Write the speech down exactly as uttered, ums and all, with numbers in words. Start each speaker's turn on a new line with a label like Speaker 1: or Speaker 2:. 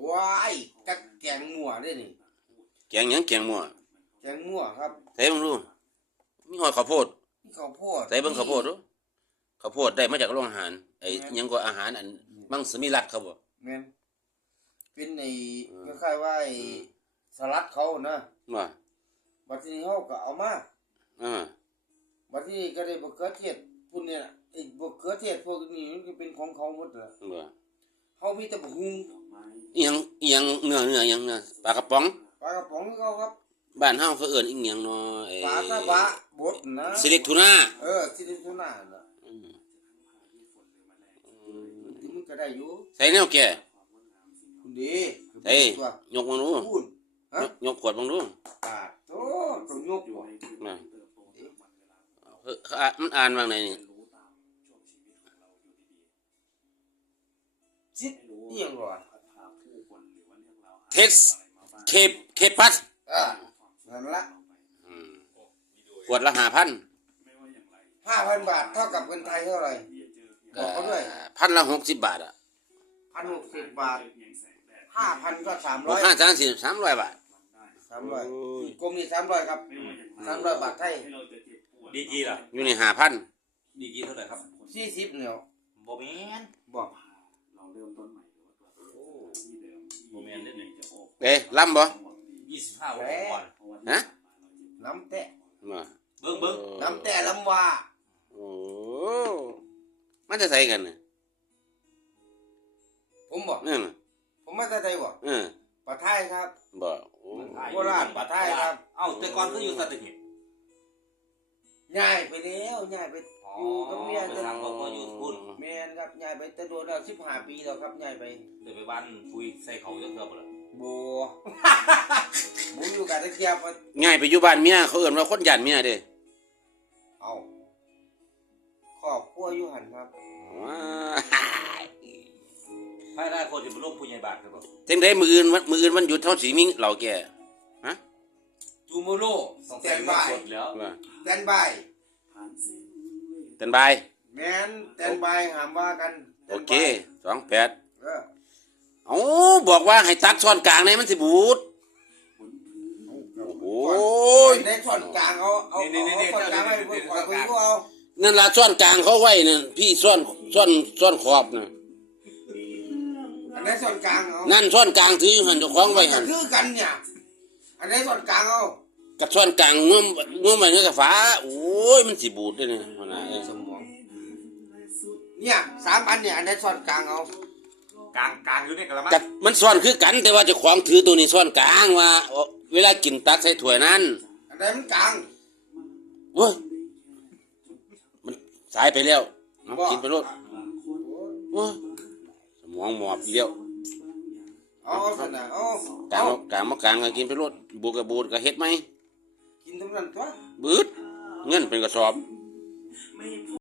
Speaker 1: ว้ายจักแกงมั่วได้นี่
Speaker 2: แกงหยังแกงมั่ว
Speaker 1: แกงมั่วครับ
Speaker 2: ใส่เบิ่งดูมีหอยข้าวโพด
Speaker 1: ข้าวโพด
Speaker 2: ใส่เบิ่งข้าวโพดดูข้าวโพดได้มาจากโรงอาหารไอ้หยังก็อาหารอันมังสวิรัติครับบ่
Speaker 1: แม่นเป็นไอ้คล้ายๆว่าไอ้สลัดเขานะ
Speaker 2: ว่า
Speaker 1: บัดทีนี้เฮาก็เอามา
Speaker 2: อ่า
Speaker 1: บัดทีนี้ก็ได้บักเขือเทศพวกนี้น่ะไอ้บักเขือเทศพวกนี้มันก็เป็นของเขาหมดล่ะ
Speaker 2: บ่
Speaker 1: เฮามีแต่บักฮุง
Speaker 2: อีหยังอีหยังเนื้อเนื้อหยังเนื้อปลากระป๋อง
Speaker 1: ปลากระป๋องเขาครับ
Speaker 2: บ้านเฮาเขาเอิ้นอีหยังเนาะไอ้
Speaker 1: ปลาซาบะบดนะ
Speaker 2: ซิลิทูน่า
Speaker 1: เออซิลิทูน่าน่ะอืมมันก็ได้อยู่
Speaker 2: ใส่แนวแก่
Speaker 1: คุณดี
Speaker 2: เอ้ยยกมาดู
Speaker 1: ฮะ
Speaker 2: ยกขวดมาดู
Speaker 1: ปาดโตต้องยกบ่
Speaker 2: น่ะเฮ้อมันอ่านว่าไงนี่
Speaker 1: ซิดอีหยังบ่
Speaker 2: เท็กซ์เคเคปัส
Speaker 1: อ่านั่นละ
Speaker 2: ขวดละห้าพัน
Speaker 1: ห้าพันบาทเท่ากับเงินไทยเท่าไหร่บอกเขาด้วย
Speaker 2: พันละหกสิบบาทอ่ะ
Speaker 1: พันหกสิบบาทห้าพันก็สามร้อย
Speaker 2: ห้าสามสิบสามร้อยบาท
Speaker 1: สามร้อยกรมนี่สามร้อยครับสามร้อยบาทไทย
Speaker 3: ดีจีล่ะ
Speaker 2: อยู่ในห้าพัน
Speaker 3: ดีจีเท่าไหร่ครับ
Speaker 1: สี่สิบเนี่ย
Speaker 3: บ่แม่น
Speaker 1: บอก
Speaker 3: เราเริ่มต้นใหม่โอ้บ่แม่นเด้นี่
Speaker 2: เอ๊ะล้ำบ่
Speaker 3: ยี่สิบห้าวัน
Speaker 2: ฮะ
Speaker 1: น้ำแตะ
Speaker 3: เบิ่งเบิ่ง
Speaker 1: น้ำแตะลำว่า
Speaker 2: โอ้มันจะใส่กันน่ะ
Speaker 1: ผมบอก
Speaker 2: นั่น
Speaker 1: ผมมาจากไทยบ่
Speaker 2: เออ
Speaker 1: ปะไทยครับ
Speaker 2: บ่โอ้
Speaker 1: โคราชปะไทยครับ
Speaker 3: เอ้าแต่ก่อนคืออยู่สัตหีบ
Speaker 1: ย้ายไปแล้วย้ายไปอยู่กับเมีย
Speaker 3: จะทำบ่อยู่พุ่น
Speaker 1: แม่นครับย้ายไปแต่โดนแล้วสิบห้าปีแล้วครับย้ายไป
Speaker 3: เดี๋ยวไปบ้านคุยใส่เขาจักเทื่อบ่ล่ะ
Speaker 1: บ่บ่อยู่กันตะเกียบ
Speaker 2: ง่ายไปอยู่บ้านเมียเขาเอิ้นว่าคนหยันเมียเด้
Speaker 1: เอ้าครอบครัวอยู่หั่นครับ
Speaker 3: ภายในคนสิบ่ลงผู้ใหญ่บ้านครับบ่
Speaker 2: จังได๋มื้ออื่นมื้ออื่นวันหยุดเฮาสิมีเหล้าแก่ฮะ
Speaker 1: จูโมโร่สแตนบาย
Speaker 3: แล้ว
Speaker 1: สแตนบาย
Speaker 2: สแตนบาย
Speaker 1: แม่นสแตนบายห้ามว่ากัน
Speaker 2: โอเคสองแปด
Speaker 1: เออ
Speaker 2: เอ้าบอกว่าให้ตักช้อนกลางในมันสิบูดโอ้ย
Speaker 1: ในช้อนกลางเอาเอาช้อนกลางให้เพิ่นข่อยเพิ่นเอา
Speaker 2: นั่นล่ะช้อนกลางเขาไว้นั่นพี่ช้อนช้อนช้อนขอบน่ะ
Speaker 1: อันนี้ช้อนกลางเอา
Speaker 2: นั่นช้อนกลางถืออยู่หั่นเจ้าของไว้หั่น
Speaker 1: คือกันเนี่ยอันนี้ช้อนกลางเอา
Speaker 2: กับช้อนกลางงุ้มงุ้มไว้ในกระฝาโอ้ยมันสิบูดเด้นี่หั่นน่ะ
Speaker 1: สมองเนี่ยสามอันเนี่ยอันนี้ช้อนกลางเอา
Speaker 3: กลางกลางอยู่ในกะละมัง
Speaker 2: มันช้อนคือกันแต่ว่าเจ้าของถือตัวนี้ช้อนกลางว่าเวลากินตักใส่ถ้วยนั้น
Speaker 1: อันไหนมันกลาง
Speaker 2: โอ้ยมันสายไปแล้วกินไปโลดโอ้ยสมองหมอบอีกแล้ว
Speaker 1: เอาซั่นน่ะเอา
Speaker 2: กลางกลางมากลางก็กินไปโลดบูดก็บูดก็เฮ็ดไหม
Speaker 1: กินทั้งนั้นตัว
Speaker 2: บืดเงินเป็นกระสอบ